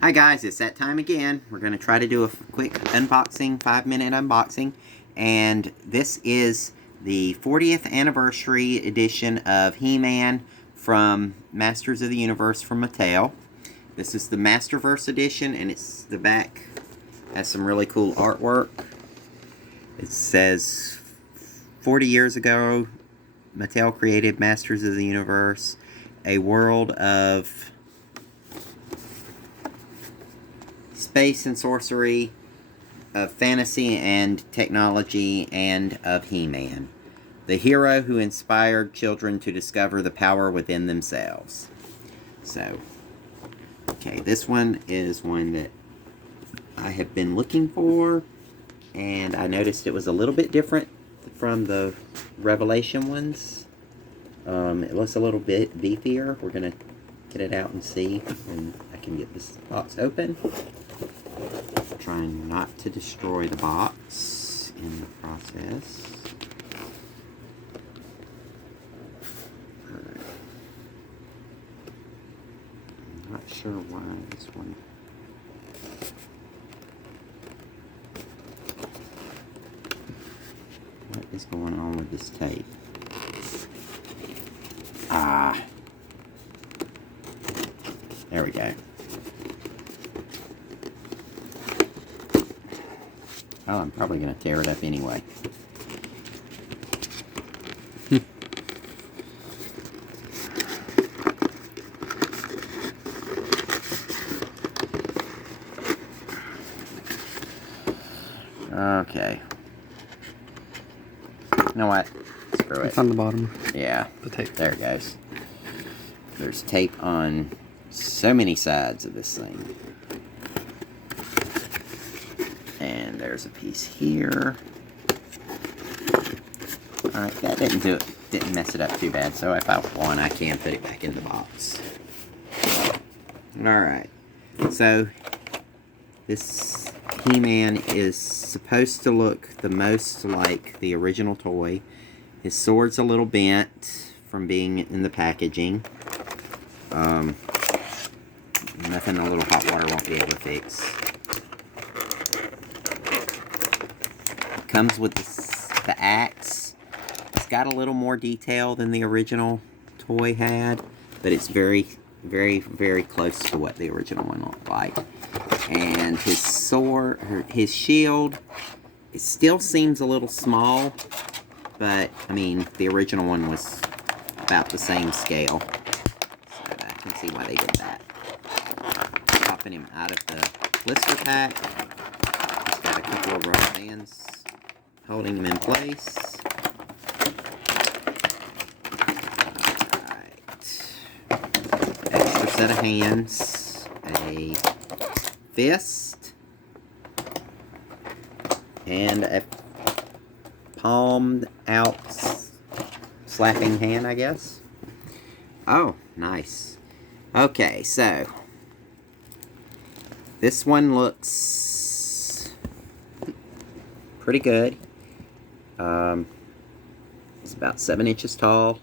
Hi guys, it's that time again. We're going to try to do a quick unboxing, 5-minute unboxing. And this is the 40th anniversary edition of He-Man from Masters of the Universe from Mattel. This is the Masterverse edition, and it's the back has some really cool artwork. It says 40 years ago, Mattel created Masters of the Universe, a world of space and sorcery, of fantasy and technology, and of He-Man, the hero who inspired children to discover the power within themselves. So, okay, this one is one that I have been looking for, and I noticed it was a little bit different from the Revelation ones. It looks a little bit beefier. We're going to get it out and see when I can get this box open. Trying not to destroy the box in the process. Alright. I'm not sure why this one. What is going on with this tape? Ah. There we go. Oh, I'm probably going to tear it up anyway. Okay. You know what? Screw it. It's on the bottom. Yeah. The tape. There it goes. There's tape on so many sides of this thing. And there's a piece here. Alright, that didn't mess it up too bad, so if I want, I can put it back in the box. Alright, so this He-Man is supposed to look the most like the original toy. His sword's a little bent from being in the packaging. Nothing a little hot water won't be able to fix. Comes with the axe. It's got a little more detail than the original toy had, but it's very, very, very close to what the original one looked like. And his sword, his shield, it still seems a little small, but I mean, the original one was about the same scale, so I can see why they did that. Popping him out of the blister pack. He's got a couple of rubber bands holding him in place. Alright. Extra set of hands. A fist. And a palmed out slapping hand, I guess. Oh, nice. Okay, so this one looks pretty good. It's about 7 inches tall.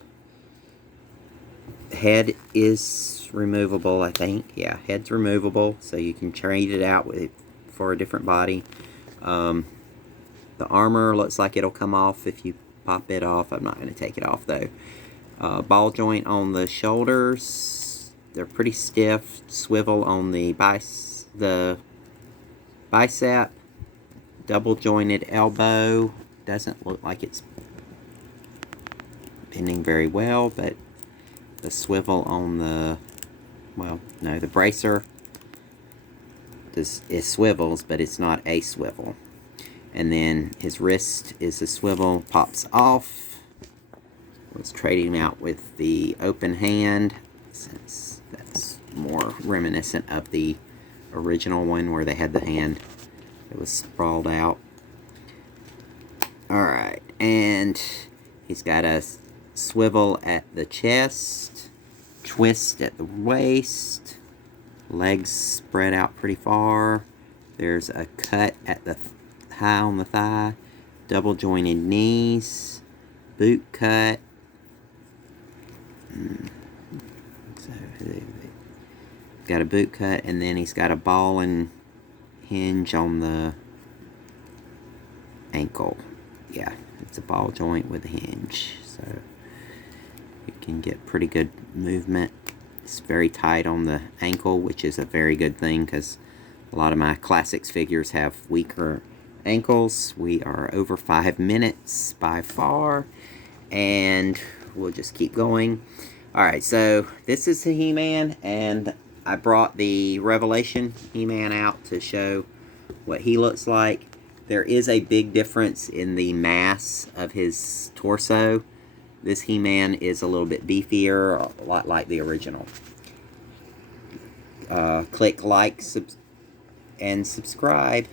Head is removable, I think. Yeah, head's removable, so you can trade it out for a different body. The armor looks like it'll come off if you pop it off. I'm not going to take it off, though. Ball joint on the shoulders. They're pretty stiff. Swivel on the bicep. Double jointed elbow. Doesn't look like it's bending very well, but the swivel on the, well, no, the bracer it swivels, but it's not a swivel. And then his wrist is a swivel, pops off. Was trading out with the open hand, since that's more reminiscent of the original one where they had the hand that was sprawled out. Alright, and he's got a swivel at the chest, twist at the waist, legs spread out pretty far. There's a cut at the high on the thigh, double jointed knees, boot cut. So Got a boot cut, and then he's got a ball and hinge on the ankle. Yeah, it's a ball joint with a hinge, so you can get pretty good movement. It's very tight on the ankle, which is a very good thing because a lot of my classics figures have weaker ankles. We are over 5 minutes by far, and we'll just keep going. Alright, so this is the He-Man, and I brought the Revelation He-Man out to show what he looks like. There is a big difference in the mass of his torso. This He-Man is a little bit beefier, a lot like the original. Click like and subscribe.